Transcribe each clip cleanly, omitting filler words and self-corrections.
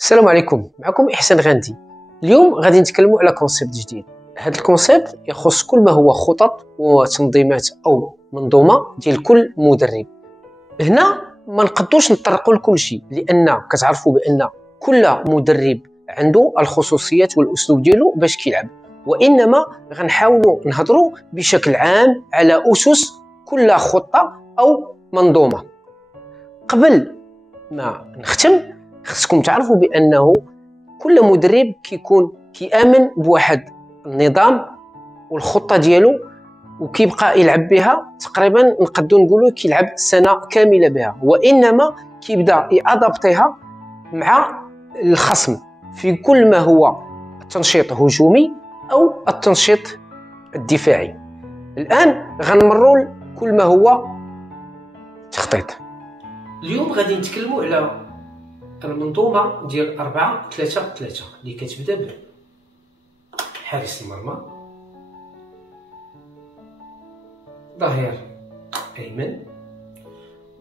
السلام عليكم، معكم إحسان غاندي. اليوم غادي نتكلموا على كونسيبت جديد. هذا الكونسيبت يخص كل ما هو خطط وتنظيمات أو منظومة ديال كل مدرب. هنا ما نقدوش نطرقوا لكل شيء، لأن كتعرفوا بأن كل مدرب عنده الخصوصيات والأسلوب ديالو باش كيلعب، وإنما غنحاولوا نهضروا بشكل عام على أسس كل خطة أو منظومة. قبل ما نختم خصكم تعرفوا بأنه كل مدرب كيآمن بواحد النظام والخطة ديالو وكيبقى يلعب بها تقريبا نقدروا نقولوا كيلعب سنة كاملة بها، وإنما كيبدا يأدابطيها مع الخصم في كل ما هو التنشيط هجومي أو التنشيط الدفاعي. الآن غنمروا كل ما هو تخطيط. اليوم غادي نتكلموا على المنظومة ديال 4-3-3 اللي كتبدا بحارس المرمى، ظهير أيمن،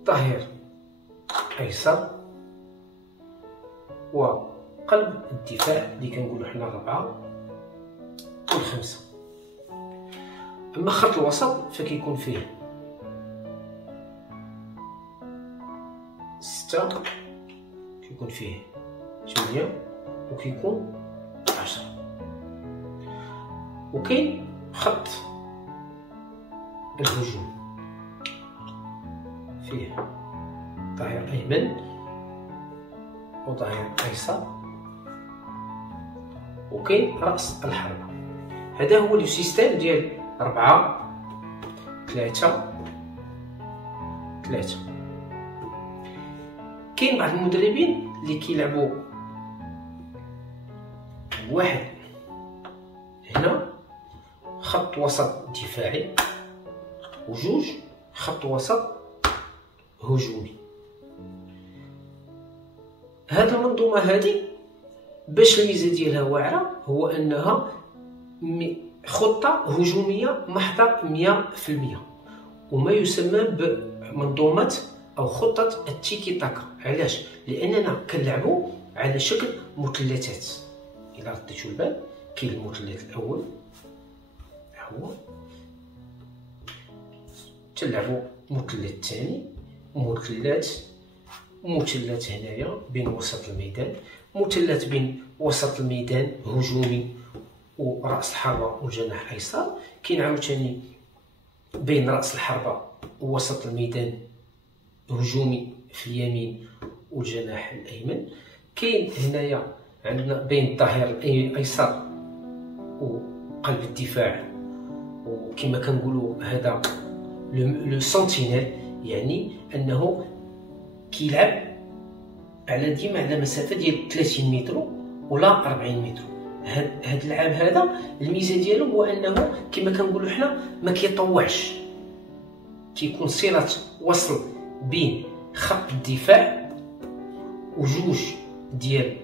ظهير أيسر، وقلب الدفاع اللي كنقولوا حنا 4 و5. أما خط الوسط فكيكون فيه 6، كيكون فيه 8، وكيكون 10. وكاين خط الهجوم فيه ظهير أيمن وظهير أيسر، وكاين رأس الحربة. هذا هو السيستم ديال 4-3-3. كاين بعض المدربين اللي كيلعبوا واحد هنا خط وسط دفاعي وجوج خط وسط هجومي. هذه المنظومه هذه باش الميزه ديالها واعره هو انها خطه هجوميه محضه 100%، وما يسمى بمنظومه او خطه التيكي تاكا. علاش؟ لاننا كنلعبوا على شكل مثلثات. الى رديتوا البال كاين المثلث الاول هو، تلعبوا مثلث الثاني، مثلث هنايا بين وسط الميدان، مثلث بين وسط الميدان هجومي ورأس الحربة والجناح ايسر، كاين عاوتاني بين رأس الحربة ووسط الميدان هجومي في اليمين والجناح الايمن، كاين هنايا عندنا بين الظهير الايسر وقلب الدفاع، وكما كنقولوا هذا لو سنتينيل، يعني انه كيلعب على ديما على مسافه ديال 30 متر ولا 40 متر. هاد اللعاب هذا الميزه ديالو هو انه كما كنقولوا حنا ما كيطوعش، كيكون صله وصل بين خط الدفاع وجوج ديال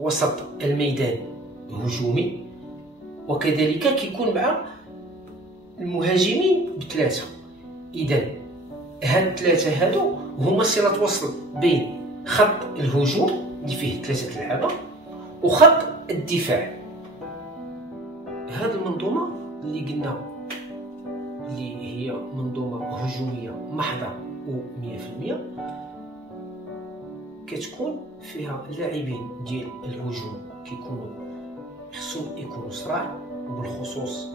وسط الميدان هجومي، وكذلك كيكون مع المهاجمين ب3. اذا هاد الثلاثه هادو هما صله وصل بين خط الهجوم اللي فيه 3 لعابه وخط الدفاع. هاد المنظومه اللي قلنا اللي هي منظومه هجوميه محضه و100%، كتكون فيها اللاعبين ديال الهجوم كيكونوا خصهم يكونوا صراع، وبالخصوص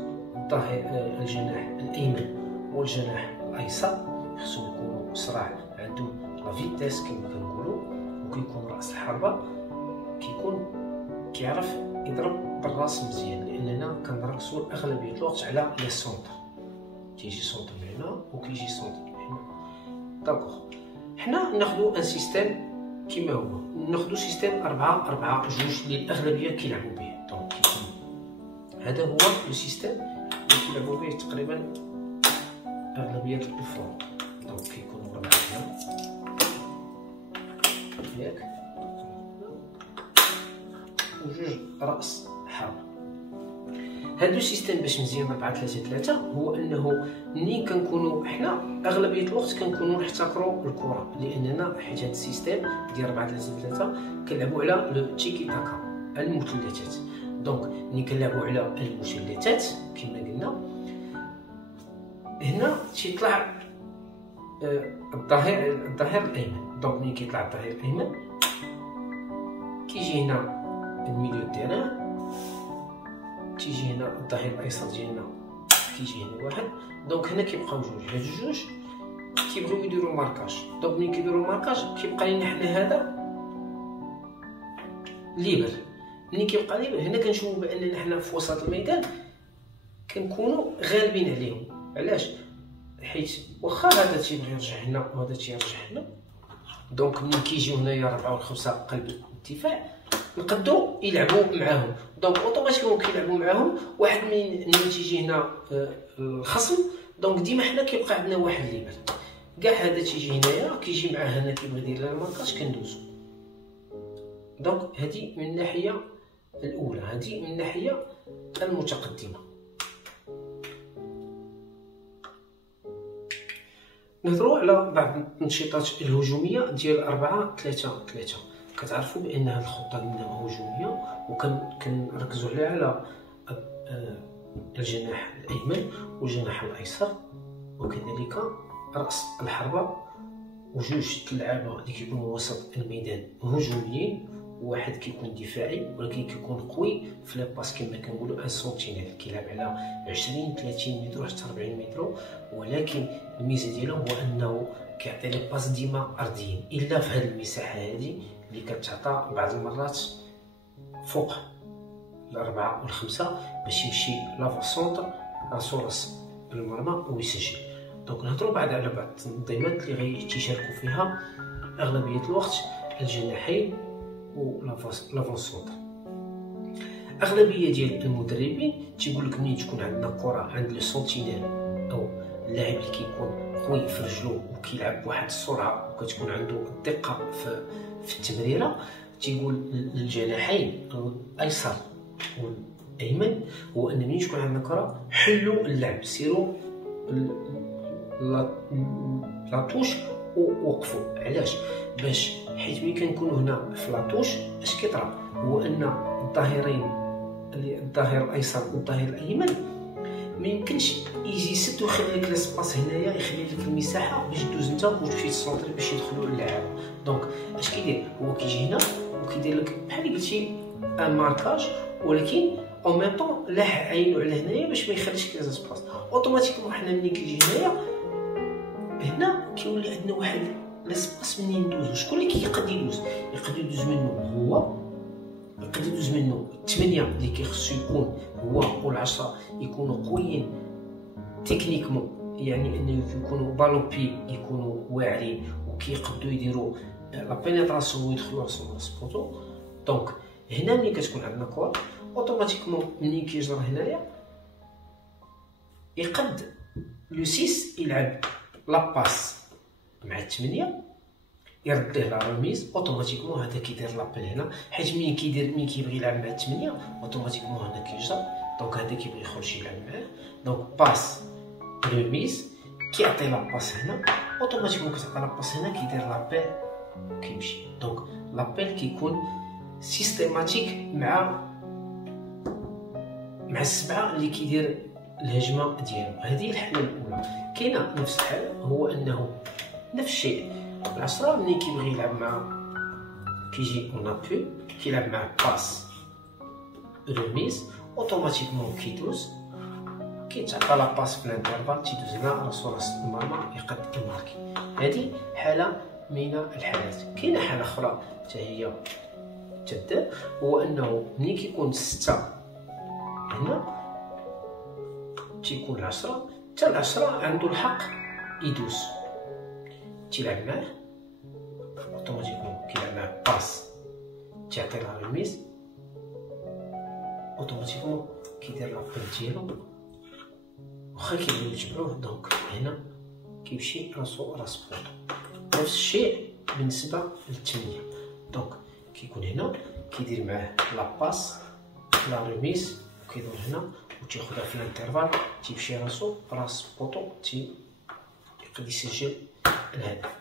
الجناح الايمن والجناح الايسر خصهم يكونوا صراع، عندهم لا فيتاس كما كنقولوا، وكيكون راس الحربه كيكون كيعرف يضرب بالراس مزيان، لاننا كنركزوا اغلبيه الوقت على لي سونتر، تيجي سونتر من هنا وكيجي سونتر من هنا. داكوغ، حنا ناخذوا ان سيستيم كيما هو، ناخذوا سيستيم 4-4-2 اللي الاغلبيه كيلعبوا به. دونك كيكون هذا هو لو سيستيم اللي كيلعبوا به تقريبا اغلبيه الفرق. دونك كيكونوا 4 ياك وجوج راس حربة. هادو سيستيم باش مزيان 4-3-3 هو انه ملي كنكونوا حنا اغلبيه الوقت كنكونوا نحتكروا الكره، لاننا حيت هاد السيستيم ديال 4-3-3 كنلعبوا على لو تيكي تاكا المثلثات. دونك ملي كنلعبوا على المثلثات كما قلنا هنا تيطلع الظهير الايمن. دونك ملي كيطلع الظهير الايمن كيجي هنا الميليو تيران، تيجي هنا الظهير الايسر ديالنا كيجي هنا واحد. دونك هنا كيبقاو جوج، هاد الجوج كيبغيو يديروا ماركاج. دونك ملي كيديروا ماركاج كيبقى لنا حنا هذا ليبر. ملي كيبقى ليبر هنا كنشوفوا باننا حنا في وسط الميدان كنكونوا غالبين عليهم. علاش؟ حيت واخا هذا تيبغي يرجع هنا وهذا تيرجع هنا، دونك ملي كيجيو هنايا 4 و5 قلب الدفاع نقدو يلعبوا معاهم. دونك اوتوماتيكمون كيلعبوا معاهم واحد من تيجي هنا الخصم. دونك ديما حنا كيبقى عندنا واحد ليبر. كاع هذا تيجي هنايا كيجي معاه هنا كيبغي يدير لنا الماركاج كندوزو. دونك هذه من الناحيه الاولى، هذه من الناحيه المتقدمه. نهضروا على بعض التنشيطات الهجوميه ديال 4-3-3. كتعرفوا بان هذه الخطه قلنا هجوميه وكنركزوا على الجناح الايمن والجناح الايسر وكذلك راس الحربه وجوج اللعابه اللي كيكونوا وسط الميدان هجوميين وواحد كيكون دفاعي ولكن كيكون قوي في لي باس كما كنقولوا ان سونتينيل كيلعب على 20 30 متر حتى 40 متر. ولكن الميزه ديالو هو انه كيعطي لي باس ديما ارضيين الا في هذه المساحه هذه اللي كتعطى بعض المرات فوق الأربعة والخمسة باش يمشي لافا سونتر راسو راس المرمى ويسجل. دونك نهضروا بعد على بعض التنظيمات اللي غيتشاركوا فيها اغلبيه الوقت الجناحين ولافون سونتر. اغلبيه ديال المدربين تيقول لك ملي تكون عندنا كره عند لو سونتينيل او اللاعب اللي كيكون قوي في رجلو وكيلعب بواحد السرعه وكتكون عنده الدقه في التمريره، تيقول للجناحين الايسر والايمن هو ان ملي تكون عندنا كره حلوا اللعب، سيروا لاطوش ووقفوا. علاش؟ باش حيت ملي كنكونوا هنا في لاطوش اش كيطرا هو ان الظهيرين الظهير الايسر والظهير الايمن ما يمكنش يجي يسد ويخلي لك لاسباس هنايا، يخلي لك المساحه باش دوز انت وتمشي تصونطري باش يدخلوا اللعاب. دونك اش كيدير هو كيجي هنا وكيدير لك بحال قلتي ان ماركاج ولكن او ميم طون لاح عينو على هنايا باش ما يخليش لك لاسباس. اوتوماتيكمون حنا ملي كيجي هنا كيولي عندنا واحد لاسباس منين ندوزو. شكون اللي كيقد يدوز؟ يقدر يدوز منه هو، يقدر يدوز منه 8 اللي كيخصو يكون هو و10 يكونوا قويين تكنيكمون، يعني انه يكونوا بالوبي يكونوا واعرين وكيقدروا يديروا لا بينيتراسيون ويدخلوا راسهم سبوتو. دونك هنا ملي كتكون عندنا كره اوتوماتيكمون ملي كيجر هنايا يقد لو 6 يلعب لاباس مع 8 يرد له لا ريميز اوتوماتيكمون هذا كيدير لابيل هنا، حيت ملي كيبغي يلعب مع 8 اوتوماتيكمون هنا كيجر. دونك هذا كيبغي يخرج يلعب معاه. دونك باس ريميز كيعطي لاباس هنا اوتوماتيكمون كتعطي لاباس هنا كيدير لابيل كيمشي. دونك لابيل كيكون سيستيماتيك مع السبعه اللي كيدير الهجمه ديالو. هذه الحاله الاولى. كاينه نفس الحاله هو انه نفس الشيء العشرة ملي كيبغي يلعب مع كيجي اون ابي كيلعب مع باس ريميز اوتوماتيكمون كيدوز كيتعطى لا باس في الانترفال تيدوز هنا راسو راس المرمى يقد يماركي. هذه حاله من الحالات. كاينه حاله اخرى حتى هي تدار هو انه ملي كيكون 6 هنا تيكون 10 حتى 10 عنده الحق يدوز تيلعب معاه اوتوماتيكمون كيلعب معاه باس تعطي لا ريميز اوتوماتيكمون كيدير لابيل ديالو واخا كيبغيو يتبعوه. دونك هنا كيمشي راسو راس بوطو. نفس الشيء بالنسبه للثمانية. دونك كيكون هنا كيدير معاه لا باس لا ريميز وكيدور هنا وتياخدها في الانترفال، تيمشي راسو راس بوطو يقدر يسجل الهدف.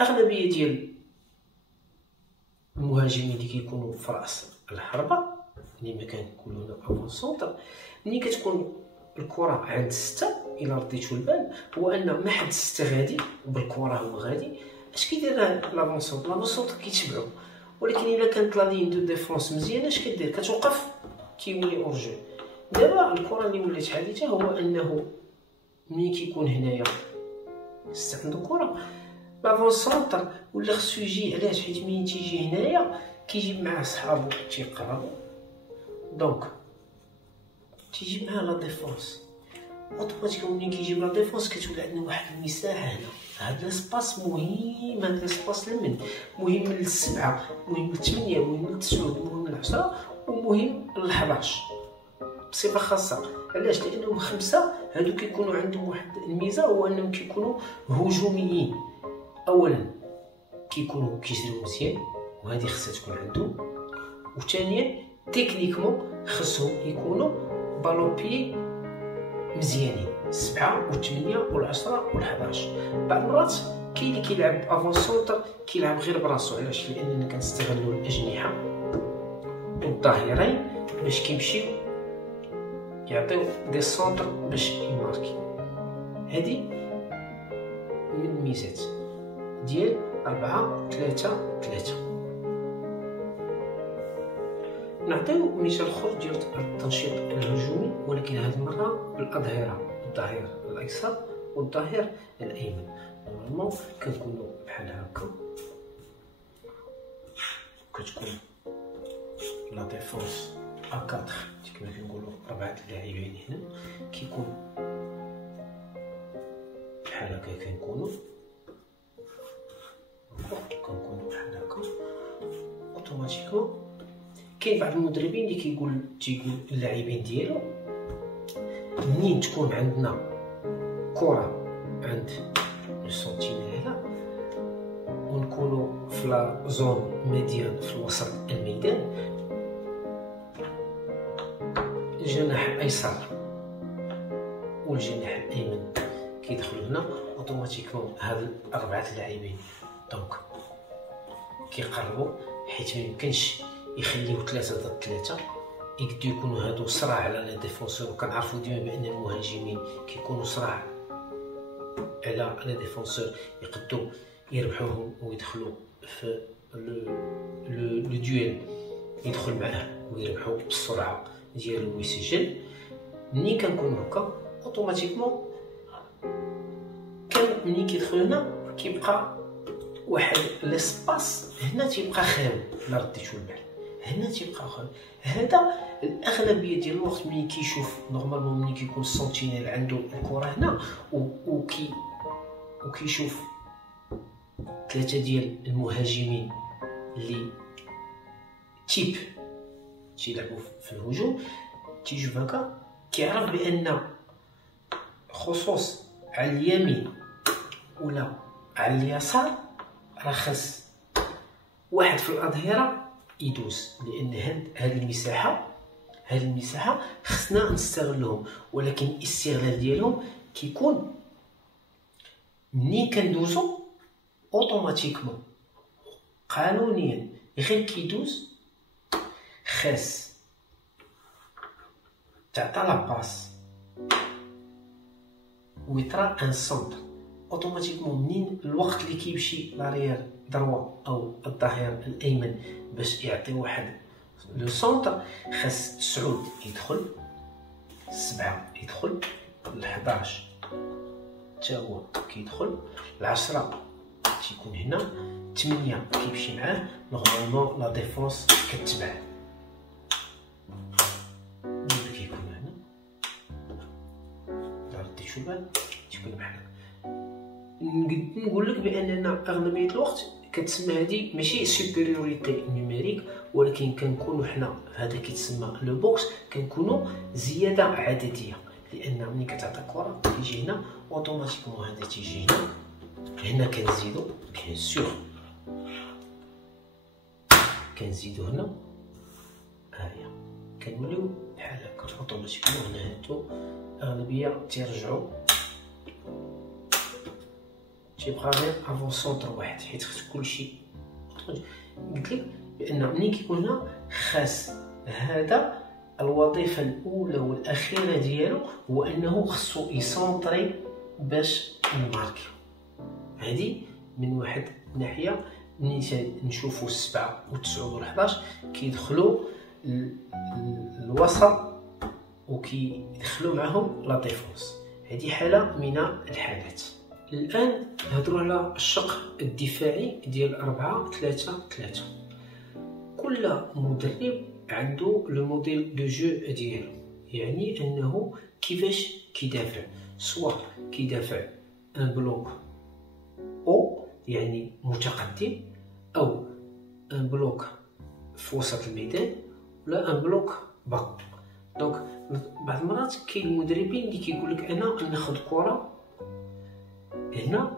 اغلبيه ديال المهاجمين اللي كيكونوا في راس الحربه اللي ما كنقولوا افون سونتر، ملي كتكون الكره عند 6 الى رديتو البال، هو ان ما حد 6 غادي وبالكره هو غادي، اش كيدير لافون سونتر؟ لافون سونتر كيتبعو، ولكن الا كانت لا لين دو ديفونس مزيانه اش كدير؟ كتوقف كيولي اورجو. دابا الكره اللي ولات حديثه هو انه ملي كيكون هنايا 6 عنده كره، لافون سونتر ولا خصو يجي. علاش؟ حيت ملي تيجي هنايا كيجيب معاه صحابو تيقربو، دونك تيجيب معاه لا ديفونس. اوتوماتيكمون ملي كيجيب لا ديفونس كتولي عندنا واحد المساحه هنا. هاد لاسباس مهم، هاد لاسباس مهم ل7، مهم ل8، مهم ل9، مهم ل10 ومهم ل11 بصفه خاصه. علاش؟ لانهم 5 هادو كيكونوا عندهم واحد الميزه، هو انهم كيكونوا هجوميين. اولا كيكونوا كيجريو مزيان وهذه خصها تكون عندهم، وثانيا تكنيكمون خصهم يكونوا بالون بي مزيانين 7 و8 و10 و11. بعض المرات كاين اللي كيلعب افون سونتر كيلعب غير براسو. علاش؟ لاننا كنستغلوا الاجنحه والظهيرين باش كيمشيو يعطيو دي سونتر باش يماركي. هذه من الميزات ديال 4-3-3. نعطيو مثال اخر ديال التنشيط الهجومي، ولكن هذه المره بالاظهره، الظهير الايسر والظهير الايمن. نورمالمون كنكونوا بحال هكا، كتكون لا ديفونس ا4 كما كنقولوا 4 اللاعبين هنا، كيكون بحال هكا. كنكونوا بحال هكا اوتوماتيكمون. كاين بعض المدربين اللي تيقول اللاعبين ديالو منين تكون عندنا كره عند السنتينيل هنا ونكونوا في لا زون ميديان في وسط الميدان، الجناح الايسر والجناح الايمن كيدخلوا هنا اوتوماتيكمون. هاد 4 اللاعبين دونك كيقربوا، حيت ما يمكنش يخليو 3 ضد 3، يقدروا يكونوا هادو صراع على لي ديفونسور. وكنعرفوا ديما بان المهاجمين كيكونوا صراع على لي ديفونسور، يقدروا يربحوهم ويدخلوا في لو دويل، يدخل معاه ويربحوا بالسرعه ديالو ويسجل. ملي كنكونوا هكا اوتوماتيكمون ملي كيدخل هنا كيبقى واحد ليسباس هنا تيبقى خاوي. لا رديتو البال هنا تيبقى خاوي. هذا الاغلبيه ديال الوقت ملي كيشوف نورمالمون ملي كيكون السنتينيل عنده الكره هنا وكيشوف 3 ديال المهاجمين اللي تيب تيلعبوا في الهجوم، تيشوف هكا كيعرف بان خصوص على اليمين ولا على اليسار راه خاص واحد في الاظهره يدوز، لان هاد المساحه خصنا نستغلهم. ولكن الاستغلال ديالهم كيكون منين كندوزو اوتوماتيكمون قانونيا غير كيدوز خاص تعطى لاباس ويطرا ان سونتر اوتوماتيكمون. منين الوقت اللي كيمشي لاريير دروا او الظهير الايمن باش يعطي واحد لو سونتر، خاص 9 يدخل، 7 يدخل، 11 حتى هو كيدخل، 10 تيكون هنا، 8 كيمشي معاه. نورمالمون لا ديفونس كتبع ملي كيكون هنا. لا رديتو بال تيكون بحال هكا. نقول لك باننا اغلبيه الوقت كتسمى هذه ماشي سوبيريوريتي نيميريك، ولكن كنكونوا حنا هذا كيتسمى لو بوكس، كنكونوا زياده عدديه. لان ملي كتعطي الكره كيجي هنا اوتوماتيكمون هذا تيجي هنا كنزيدو بيان سور كنزيدو هنا هيا كنوليو بحال اوتوماتيكمون هنا هادو اغلبيه تيرجعوا، تيبقى غير افون سونتر واحد، حيت خص كلشي. قلت لك بان ملي كيكون هنا خاص هذا الوظيفه الاولى والاخيره ديالو هو انه خصو يسونطري باش نماركي. هذه من واحد الناحيه. ملي نشوفوا 7 و9 و11 كيدخلوا الوسط وكيدخلوا معهم لا ديفونس، هذه حاله من الحالات. الان نهضروا على الشق الدفاعي ديال 4-3-3. كل مدرب عنده لو موديل دو جو ديالو، يعني انه كيفاش كيدافع، سواء كيدافع ان بلوك او يعني متقدم، او ان بلوك في وسط الميدان، ولا ان بلوك با. دونك بعض المرات كاين المدربين اللي كيقول لك انا ناخذ كره هنا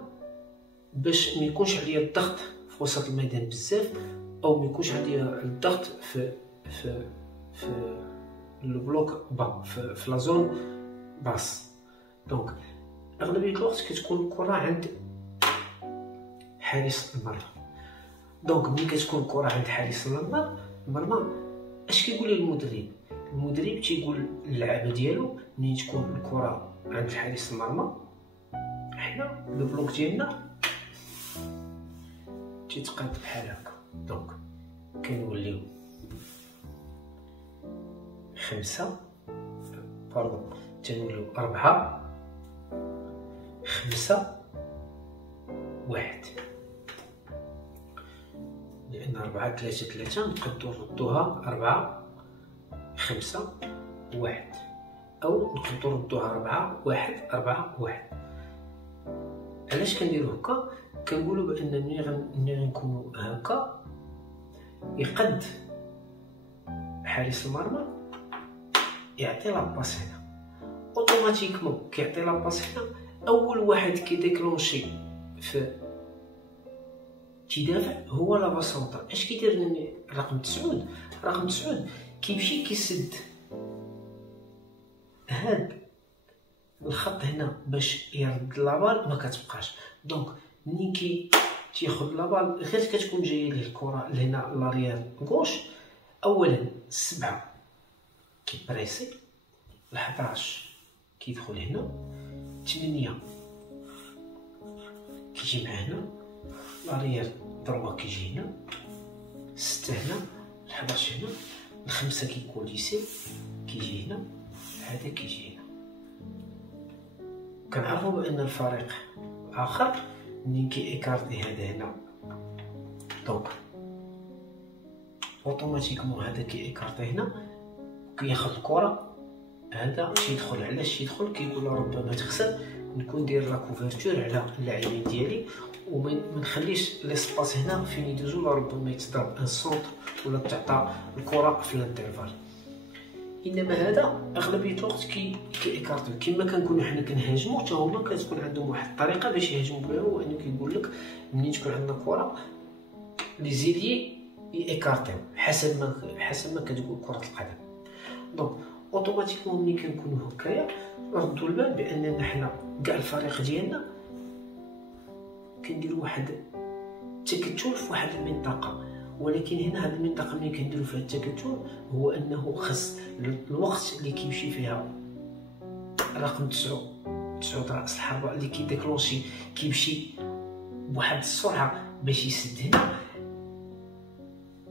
باش ما يكونش عليا الضغط في وسط الميدان بزاف، او ما يكونش عليا الضغط في البلوك با في لا زون باس. دونك اغلبيه الوقت كتكون الكره عند حارس المرمى. دونك ملي كتكون الكره عند حارس المرمى اش كيقول لي المدرب تيقول للعابه ديالو ملي تكون الكره عند حارس المرمى، حنا البلوك ديالنا تيتقاد بحال هكا. دونك كنوليو 5 تنوليو 4-5-1، لأن 4-3-3 نقدرو نردوها 4-5-1، أو نقدرو نردوها 4-1-4-1. علاش كنديرو هكا؟ كنقولو بأن ملي غنكونو هكا يقد حارس المرمى يعطي لاباس هنا، اوتوماتيكمون كيعطي لاباس هنا. اول واحد كيديكلونشي في كيدافع هو لافا سونطر. اش كيدير رقم 9؟ رقم 9 كيمشي كيسد هاد الخط هنا باش يرد لابال، ما كتبقاش. دونك ملي تياخد لابال غير كتكون جايه ليه الكره لهنا لاريير غوش، اولا 7 كيبريسي، 11 كيدخل هنا، 8 كيجي مع هنا، لاريير دروا كيجي هنا، 6 هنا، 11 هنا، 5 كيكوليسي كيجي هنا، هذا كيجي هنا. كنعرفوا بان الفريق الاخر منين كيكارتي هذا هنا، دونك اوتوماتيكمون هذا كيكارتي هنا كياخذ الكره، هذا تيدخل. علاش تيدخل؟ كيقول ربما تخسر، نكون داير لا كوفرتور على اللاعبين ديالي وما نخليش ليسباس هنا فين يدوزو، ربما يتضرب ان سونتر ولا تعطى الكره في الانترفال. انما هذا اغلبيه الوقت كيكارتو. كما كنكونوا حنا كنهاجموا حتى هما كتكون عندهم واحد الطريقه باش يهاجموا بها، هو انه كيقول لك ملي تكون عندنا كره لي زيليي يكارتيو حسب ما كتقول كره القدم. دونك اوتوماتيكمون ملي كنكونوا هكايا نردوا البال باننا حنا كاع الفريق ديالنا كنديروا واحد التكتل في واحد المنطقه، ولكن هنا هذه المنطقه ملي كنديروا فيها التكتل هو انه خص الوقت اللي كيمشي فيها رقم 9 راس الحربه اللي كيديكلونشي كيمشي بواحد السرعه باش يسد هنا.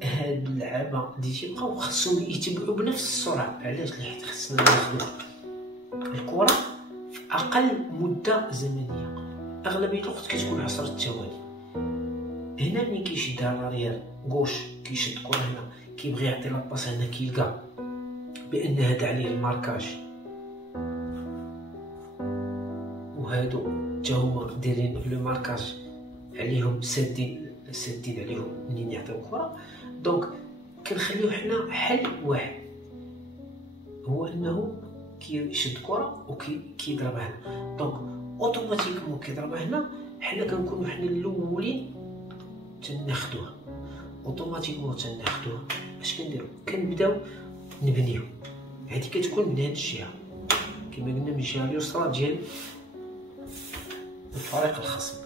هاد اللعابه اللي تيبقاو خصهم يتبعوا بنفس السرعه. علاش؟ حيت خصنا ناخذ الكره في اقل مده زمنيه. اغلبيه الوقت كتكون 10 ثواني. هنا ملي كيشدها لاريير غوش كيشد الكره هنا كيبغي يعطي لاباس هنا كيلقى بان هذا عليه الماركاج، وهادو حتى هما دايرين لو ماركاج عليهم سادين عليهم منين يعطيو الكره. دونك كنخليو حنا حل واحد، هو انه كيشد الكره وكيضربها هنا. دونك اوتوماتيكمون كيضربها هنا، حنا كنكونوا حنا الاولين تناخدوها اوتوماتيكمون. اش كنديرو؟ كنبداو نبنيو هذه كتكون من هذه الجهه كما قلنا، من الجهه اليسرى ديال الفريق الخصم.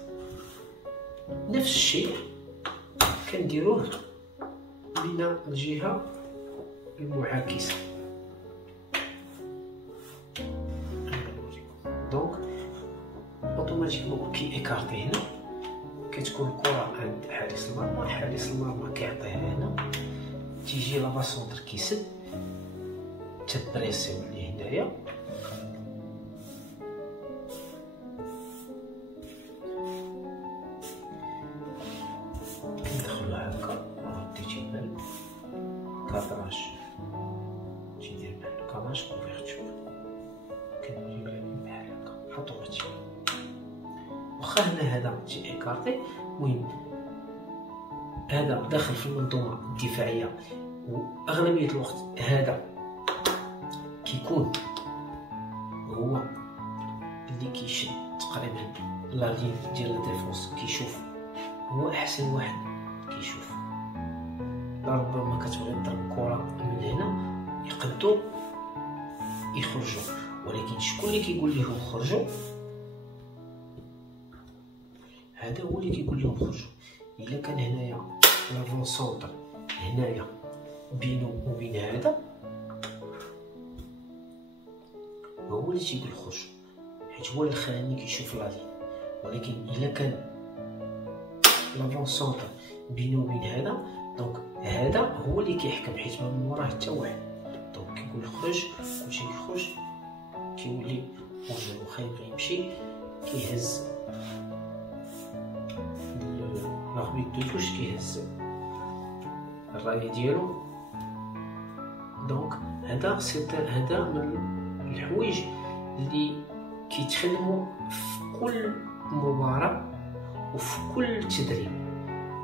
نفس الشيء كنديروه من الجهه المعاكسه. دونك اوتوماتيكمون كي ايكارتي هنا كتكون الكره عند حارس المرمى، حارس المرمى كيعطيها هنا، تيجي لافا سونتر كيسد، تبريسيو ليه هنايا، كندخلو هكا ودي تيبان كادراج، تيدير بحال كادراج كوفيرتور، كنوليو لامين بحال هكا اوتوماتيك. واخا هنا هذا تي ايكارتي، المهم هذا داخل في المنظومه الدفاعيه، واغلبيه الوقت هذا كيكون هو اللي كيشد تقريبا لا لين ديال الديفونس، كيشوف هو احسن واحد كيشوف. ربما كتبغي تضرب كره من هنا يقدو يخرجوا، ولكن شكون اللي كيقول لهم خرجوا؟ هذا هو اللي كيقول لهم خرجوا. الا كان هنايا لافون سونتر هنايا بينو وبين هذا، هو اللي تيقول خرجوا، حيت هو اللي خلاني كيشوف لا لين. ولكن الا كان لافون سونتر بينو وبين هذا، دونك هذا هو اللي كيحكم، حيت ما من وراه حتى واحد. دونك كيقول خرج، كلشي كيخرج، كيولي موجود. واخا يبغي يمشي كيهز لاربيت دو توش، كيهز الرايه ديالو. دونك هذا هذا من الحوايج اللي كيتخدموا في كل مباراة وفي كل تدريب.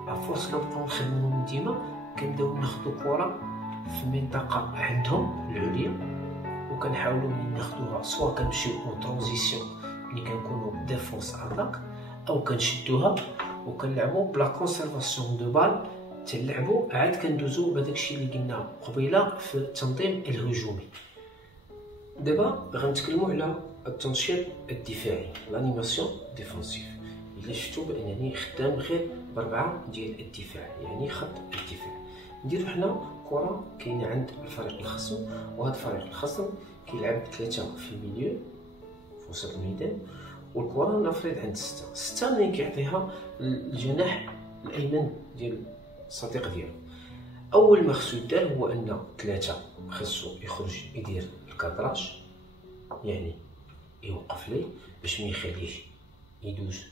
افورس كنبقاو نخدموهم ديما، كنبداو ناخدو كرة في المنطقة عندهم العليا، وكنحاولوا ناخدوها سواء كنمشيو اون ترانزيسيون ملي كنكونوا ديفونس اتاك، او كنشدوها وكنلعبوا بلا كونسيرفاسيون دو بال، تنلعبوا عاد كندوزو بهداكشي اللي قلنا قبيله في التنظيم الهجومي. دابا غنتكلموا على التنشيط الدفاعي، لانيماسيون ديفونسيف. الا شفتوا بانني خدام غير بربعه ديال الدفاع، يعني خط الدفاع. نديرو حنا كره كاينه عند الفريق الخصم، وهذا الفريق الخصم كيلعب 3 في الميليو في وسط الميدان، والكره نفرض عند 6 ملي كيعطيها الجناح الايمن ديال الصديق ديالو. اول ما خصو يدار هو ان 3 خصو يخرج يدير الكادراج، يعني يوقف ليه باش ما يخليش يدوز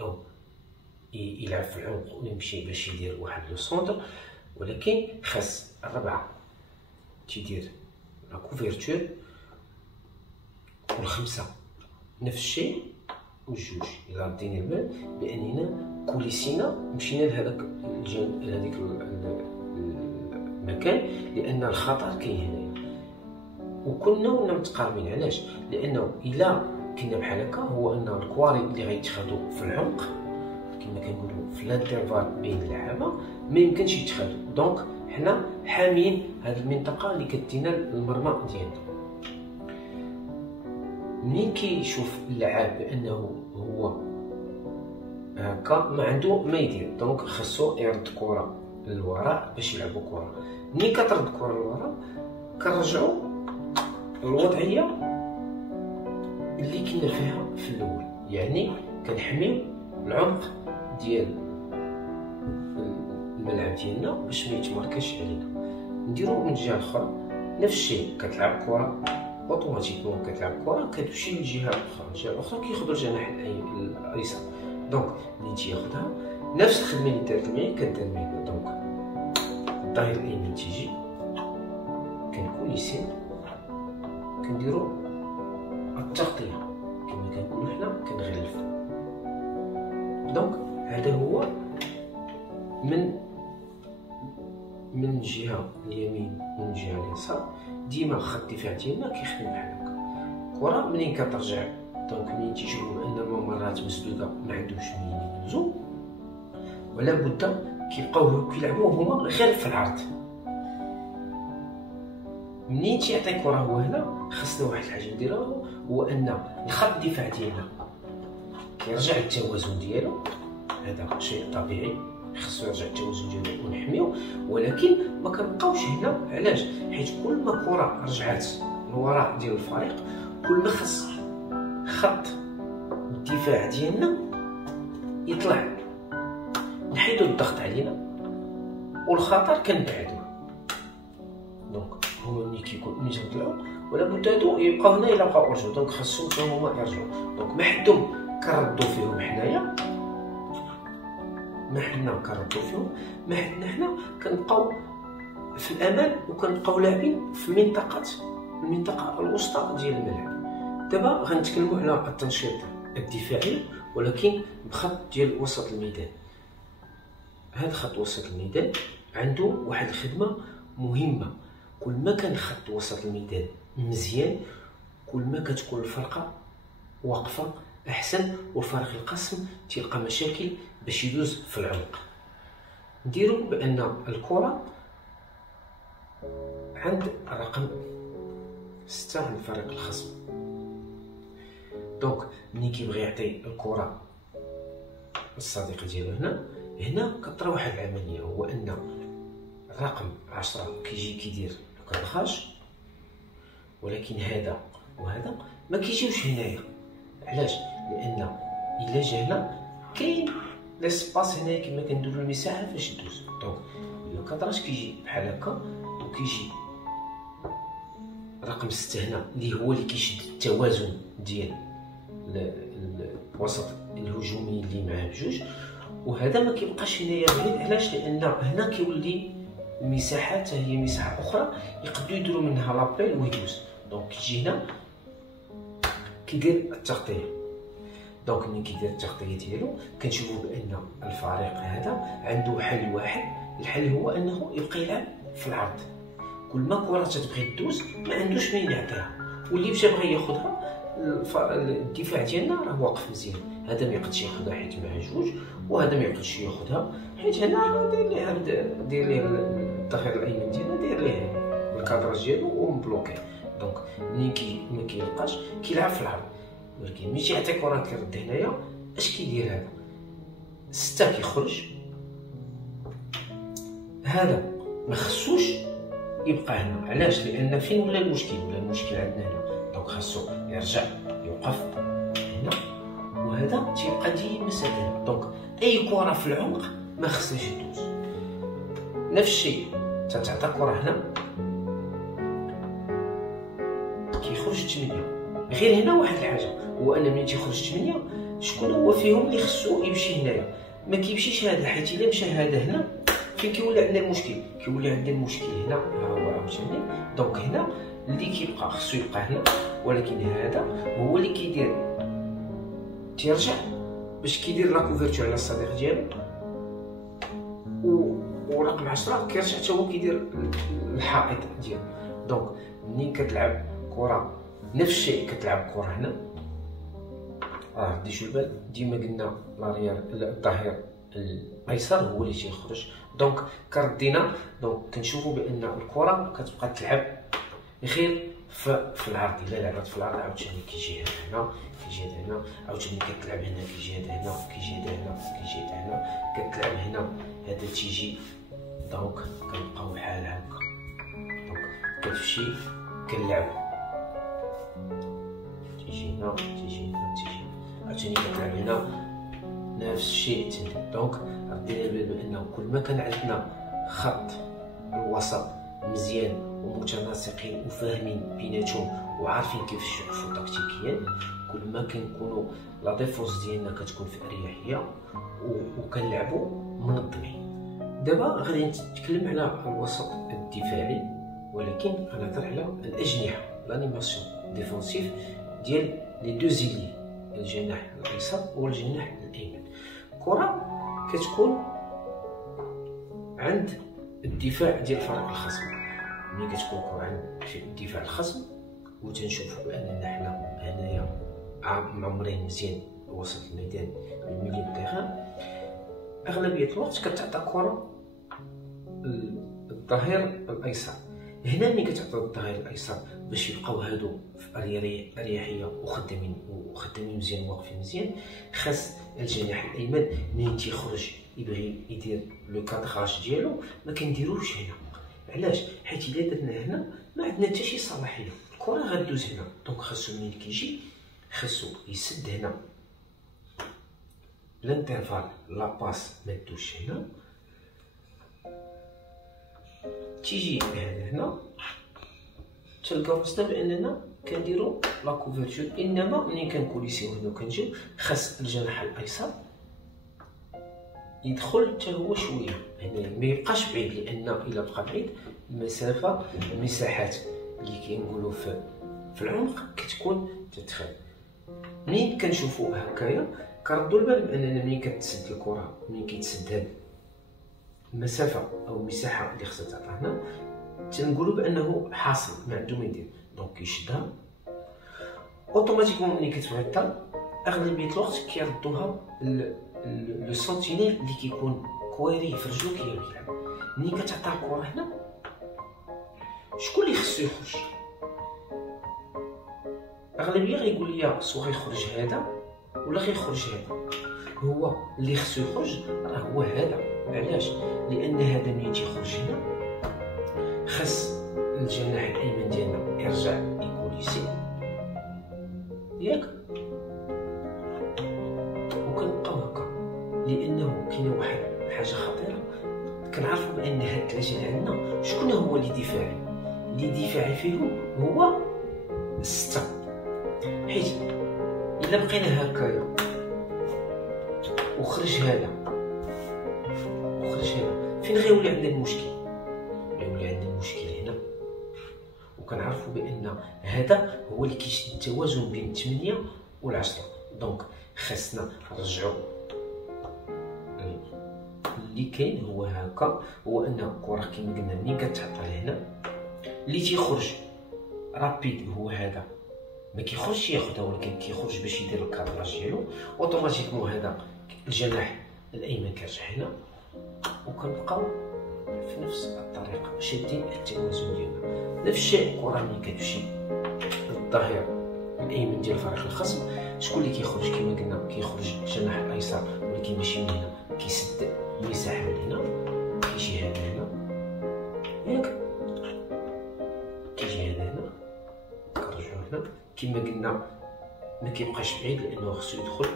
او يلعب في العمق ويمشي باش يدير واحد لو سونتر. ولكن خاص 4 تيدير لا كوفيرتور، و5 نفس الشيء، والجوج الا ردينا البال باننا كوليسينا مشينا لهذاك هذيك المكان، لان الخطر كاين هنايا وكنا متقاربين. علاش؟ لانه الا كنا بحال هكا هو ان الكواري اللي غيتخادو في العمق كما كنقولوا في الانترفال بين اللعابه ما يمكنش يتخادو. دونك حنا حاميين هذه المنطقه اللي كدينا المرمى ديالنا. منين كيشوف اللعاب بانه هو هكا ما عنده ما يدير، دونك خاصو يرد كره للوراء باش يلعبوا كره. منين كترد كره للوراء كنرجعوا الوضعيه اللي كنا فيها في الاول، يعني كنحميو العمق ديال الملعب ديالنا باش ما يتمركزش علينا. نديرو من الجهه الاخرى نفس الشيء، كتلعب كره اوتوماتيكمون كتلعب كره كتمشي للجهه الاخرى، الجهه الاخرى كياخذ الجناح الايسر. دونك ملي تياخذها نفس الخدمه اللي دارت معايا كدير معايا. دونك الظهير الايمن تيجي كنكوليسيو، كنديرو التغطيه كما كنقولوا حنا كنغلفو. دونك هذا هو من الجهه اليمين ومن الجهه اليسار. ديما خط الدفاع ديالنا كيخدم بحال هكا. كره منين كترجع، دونك منين تيشوفوا ان الممرات مسدوده ما عندهمش منين يدوزو، ولا بد كيبقاو كيلعبوا هما غير في العرض. منين تيعطي كره هو هنا خاصنا واحد الحاجه نديروها، هو ان الخط الدفاع ديالنا كيرجع للتوازن ديالو. هذا شيء طبيعي، خاصو يرجع للتوازن ديالو ونحميوه، ولكن ما كنبقاوش هنا. علاش؟ حيت كل ما كره رجعات الوراء ديال الفريق كل ما خص خط الدفاع ديالنا يطلع، نحيدو الضغط علينا والخطر كنبعدوه. دونك هما ملي تيطلعوا ولا بد هادو يبقاو هنا الا بقاو يرجعوا، دونك خاصهم حتى هما يرجعوا. دونك ما حدهم كنردو فيهم حنايا، ما حنا كنردو فيهم، ما حنا حنا كنبقاو في الامان وكنبقاو لاعبين في المنطقه الوسطى ديال الملعب. دابا غنتكلموا على التنشيط الدفاعي ولكن بخط ديال وسط الميدان. هذا خط وسط الميدان عنده واحد الخدمه مهمه. كل ما كان خط وسط الميدان مزيان كل ما كتكون الفرقه واقفه احسن، وفريق القسم تلقى مشاكل باش يدوز في العمق. نديرو بان الكره عند رقم 6 عند فريق الخصم. دونك ملي كيبغي يعطي الكره للصديق ديالو هنا كطرا واحد العمليه، هو ان الرقم 10 كيجي كيدير الكادخاج، ولكن هذا وهذا ما كيجيوش هنايا. علاش؟ لان الا جا هنا كاين ليسباس هنايا كما كنديرو المساحه فاش دوز. دونك الكادراج كيجي بحال هكا وكيجي رقم 6 هنا اللي هو اللي كيشد التوازن ديال الوسط الهجومي اللي معاه بجوج، وهذا ما كيبقاش هنايا بعيد. علاش؟ لان هنا كيولي المساحات هي مساحه اخرى يقدروا يديروا منها لابيل ويدوز. دونك كيجي هنا كيدير التغطيه. دونك ملي كيدير التغطيه ديالو كنشوفوا بان الفريق هذا عنده حل واحد. الحل هو انه يبقى يلعب في العرض. كل ما كره تتبغي تدوز ما عندوش مين يعطيها، واللي مشى بغى ياخذها الدفاع ديالنا راه واقف مزيان. هذا ما يقدش ياخذها حيت معاه جوج، وهذا ما يقدش ياخذها حيت هنا داير ليه الظهير الايمن ديالنا داير ليه الكادراج ديالو ومبلوكي. دونك ملي ما كيلقاش كيلعب في العرض، ولكن ملي تيعطي كره كيرد هنايا اش كيدير؟ هذا 6 كيخرج، هذا ما خصوش يبقى هنا. علاش؟ لان فين ولا المشكل؟ ولا المشكل عندنا هنا. دونك خاصو يرجع يوقف هنا، وهذا تيبقى ديما ساكن. دونك اي كره في العمق ما خصهاش يدوز. نفس الشيء تتعطى كره هنا كيخرج 8. غير هنا واحد الحاجه، هو ان ملي تيخرج 8 شكون هو فيهم اللي خصو يمشي هنايا؟ ما كيمشيش هذا، حيت الا مشى هذا هنا فين كيولي عندنا المشكل؟ كيولي عندنا المشكل هنا. ها هو عاوتاني. دونك هنا اللي كيبقى خصو يبقى هنا، ولكن هذا هو اللي كيدير تيرجع باش كيدير لا كوفرتور على الصديق ديالو، ورقم 10 كيرجع حتى هو كيدير الحائط ديالو. دونك منين كتلعب كره نفس الشيء كتلعب كره هنا، ديجو البال ديما قلنا الظهير الايسر هو اللي تيخرج. دونك كردينا. دونك كنشوفوا بان الكره كتبقى تلعب غير في العرض. الا لعبت في العرض عاوتاني كيجي هنا كيجي هنا، عاوتاني كتلعب هنا كيجي هنا كيجي هنا كيجي هنا، كتلعب هنا هذا تيجي. دونك كنبقاو بحال هكا. دونك كتمشي كنلعب تيجي هنا تيجي هنا تيجي عاوتاني كتلعب هنا نفس الشيء تاني. دونك ردينا البال بانه كل ما كان عندنا خط الوسط مزيان ومتناسقين وفاهمين بيناتهم وعارفين كيفاش يوقفوا تكتيكيا، كل ما كنكونوا لا ديفونس ديالنا كتكون في اريحيه وكنلعبوا منظمين. دابا غادي نتكلم على الوسط الدفاعي، ولكن غنهضر على الاجنحه لانيماسيون ديفونسيف ديال لي دو زيلي، الجناح الايسر والجناح الايمن. كره كتكون عند الدفاع ديال فريق الخصم. ملي كتكون كره عند الدفاع الخصم وتنشوف باننا حنا هنايا معمرين مزيان وسط الميدان الميليو تيغان، اغلبيه الوقت كتعطى كره الظهير الايسر. هنا ملي كتعطيو الظهير الايسر باش يبقاو هادو في اريحيه وخدامين مزيان واقفين مزيان، خاص الجناح الايمن منين تيخرج يبغي يدير لو كادراج ديالو ما كنديروش هنا. علاش؟ حيت الا درنا هنا ما عندنا حتى شي صلاحيه، الكره غدوز هنا. دونك خاصو منين كيجي خاصو يسد هنا الانترفال لاباس ما تدوش هنا، تيجي هنا تلقاو راسنا باننا كنديرو لا كوفرتور. انما ملي كنكوليسيو هنا وكنجيو خاص الجناح الايسر يدخل حتى هو شويه هنا، ما يبقاش بعيد، لان الا بقى بعيد المساحات اللي كنقولوا في العمق كتكون تدخل. منين كنشوفوا هكايا كنردوا البال باننا ملي كتسد الكره، ملي كيتسد هاد المسافه او المساحه اللي خصها تعطى هنا، تنقولوا بانه حاصل ما عنده ما يدير. دونك كيشدها اوتوماتيكمون. ملي كتبغي اغلبيه الوقت كيردوها لو سونتينيل اللي كيكون كويري في رجلو كيلعب. ملي كتعطى الكره هنا شكون اللي خصو يخرج؟ اغلبيه غيقول لي سوا غيخرج هذا ولا غيخرج هذا. هو اللي خصو يخرج راه هو هذا. علاش؟ لان هذا ملي تيخرج هنا خاص الجناح الايمن ديالنا يرجع يكوليسي ياك، وكنبقاو هكا. لانه كاينه واحد حاجه خطيره، كنعرفوا بان هاد الثلاثه اللي عندنا شكون هو اللي دفاعي. اللي دفاعي فيهم هو السته، حيت الا بقينا هكايا وخرج هذا فين غيولي عندنا المشكل؟ غيولي عندنا المشكل هنا. وكنعرفوا بان هذا هو اللي كيشد التوازن بين 8 و10. دونك خاصنا نرجعوا اللي كاين هو هكا، هو ان الكره كيما قلنا ملي كتحط لهنا اللي تيخرج رابيد هو هذا، ما كيخرجش ياخذها ولكن كيخرج باش يدير الكادراج ديالو. اوتوماتيكمون هذا الجناح الايمن كيرجع هنا، وكنبقاو في نفس الطريقه شادين التوازن ديالنا. نفس الشيء الكره ملي كتمشي للظهير الايمن ديال الفريق الخصم، شكون اللي كيخرج؟ كما قلنا كيخرج الجناح الايسر، ولكن ماشي من هنا، كيسد المساحه من هنا، كيجي هذا هنا ياك، كيجي هذا هنا، كنرجعو هنا كما قلنا ما كيبقاش بعيد لانه خصو يدخل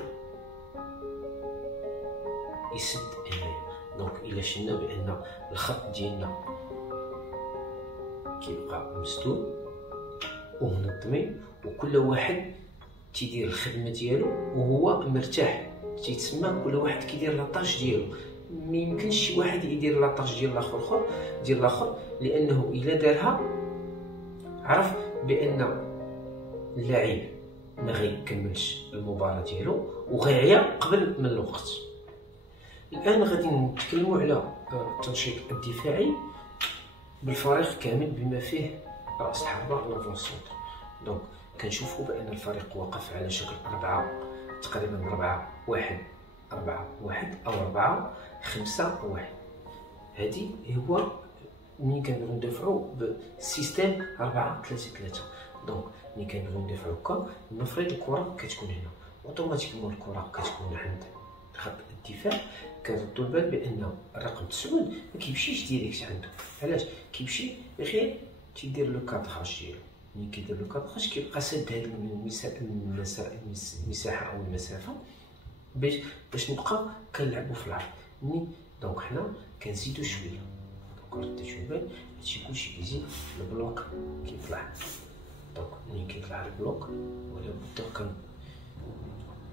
يسد هنايا. دونك الا شفنا بان الخط ديالنا كيبقى مسدود ومنظمين، وكل واحد تيدير الخدمه ديالو وهو مرتاح، تيتسمى كل واحد كيدير لاطاج ديالو. ما يمكنش شي واحد يدير لاطاج ديال الاخر لانه الا دارها عرف بان اللاعب ما غيكملش المباراه ديالو وغيعيا قبل من الوقت. الان غادي نتكلموا على التنشيط الدفاعي بالفريق كامل بما فيه راس الحربه لافون سونتر. دونك كنشوفوا بان الفريق واقف على شكل 4 تقريبا 4-1 4-1 او 4-5-1. هذه هو ملي كنبغيو ندافعوا بالسيستم 4-3-3. دونك ملي كنبغيو ندافعوا هكا المفروض الكره كتكون هنا، اوتوماتيكمون الكره كتكون عند خط الدفاع. كنردوا البال بان الرقم 9 ما كيمشيش ديريكت عنده. علاش؟ كيمشي غير تيدير لو كادراج ديالو. ملي كيدير لو كادراج كيبقى سد هذه المساحه او المسافه باش نبقى كنلعبوا في العرض. دونك حنا كنزيدو شويه. دونك رديتو البال هادشي كلشي كيزيد البلوك كيطلع. دونك ملي كيطلع البلوك ولا بدا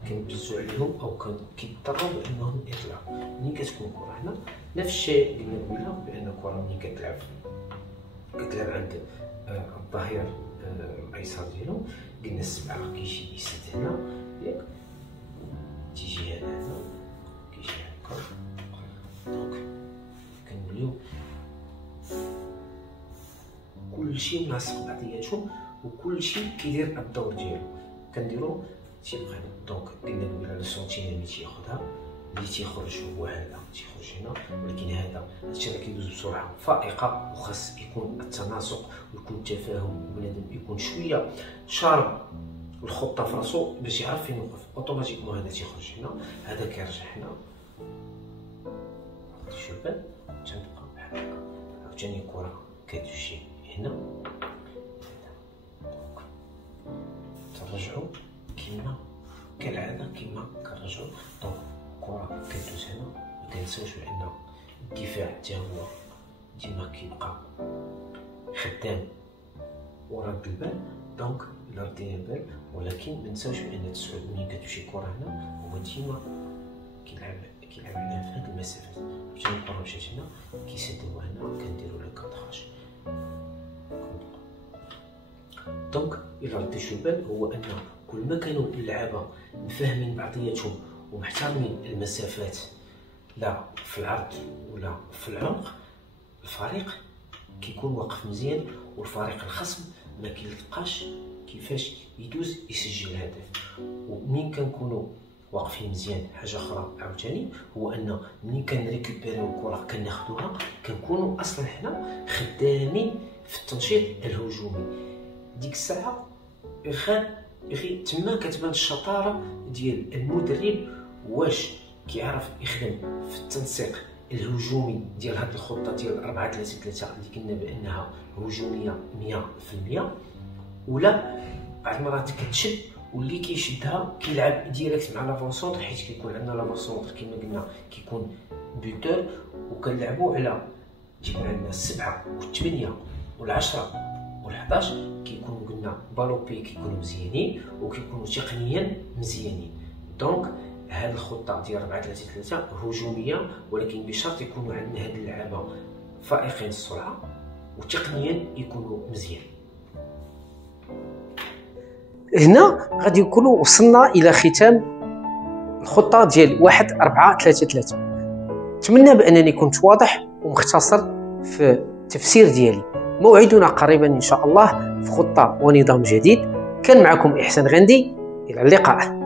كنبزو عليهم او كيضطروا بانهم يطلعوا. ملي كتكون الكره هنا نفس الشيء قلنا بان الكره ملي كتلعب عند الظهير الايسر ديالو، قلنا السبعه كيجي يسد هنا ياك، تيجي هنا كيجي هكا. دونك كنوليو كلشي ملاصق بعضياتهم وكلشي كيدير الدور ديالو. كنديرو تيبقى هنا. دونك قلنا قبيله لو سونتينيل ملي تياخدها اللي تيخرج هو هذا، تيخرج هنا، ولكن هذا هادشي راه كيدوز بسرعه فائقه، وخاص يكون التناسق ويكون التفاهم، وبنادم يكون شويه شارب الخطه في راسو باش يعرف فين يوقف. اوتوماتيكمون هذا تيخرج هنا، هذا كيرجع هنا، شوفان تنبقى بحال هكا. عاوتاني الكره كتمشي هنا، ترجعوا كما كالعاده كما كنرجعوا. دونك الكره كدوز هنا، ما كنساوش بان الدفاع حتى هو ديما كيبقى خدام ورد البال. دونك الا ردينا البال، ولكن ما نساوش بان التسعود ملي كتمشي الكره هنا هو ديما كيلعب عليها في هاد المسافات. عاوتاني الكره مشات هنا، كيسدوها هنا، كنديرو لها كادراج. دونك الا رديتو البال هو ان كل ما كانوا اللعابه مفاهمين بعضياتهم ومحترمين المسافات، لا في العرض ولا في العمق، الفريق كيكون واقف مزيان، والفريق الخصم ما كيلقاش كيفاش يدوز يسجل الهدف. ومنين كنكونوا واقفين مزيان، حاجه اخرى عاوتاني هو ان ملي كنريكوبيريو الكره كناخذوها كنكونوا اصلا حنا خدامين في التنشيط الهجومي. ديك الساعه غير تما كتبان الشطاره ديال المدرب، واش كيعرف يخدم في التنسيق الهجومي ديال هذه الخطه ديال 4-3-3 اللي قلنا بانها هجوميه 100%، ولا بعض المرات كتشد واللي كيشدها كيلعب ديريكت مع لافونسونتر، حيت كيكون عندنا لافونسونتر كما قلنا كيكون بوتور، وكنلعبوا على تيكون عندنا 7 و8 و10 و11 كيكونوا قلنا بالوبي، كيكونوا مزيانين وكيكونوا تقنيا مزيانين. دونك هذه الخطه ديال 4-3-3 هجوميه، ولكن بشرط يكونوا عندنا هاد اللعابه فائقين السرعه وتقنيا يكونوا مزيان. هنا غادي نكونوا وصلنا الى ختام الخطه ديال 1-4-3-3. نتمنى بانني كنت واضح ومختصر في التفسير ديالي. موعدنا قريبا ان شاء الله في خطه ونظام جديد. كان معكم إحسان غندي، الى اللقاء.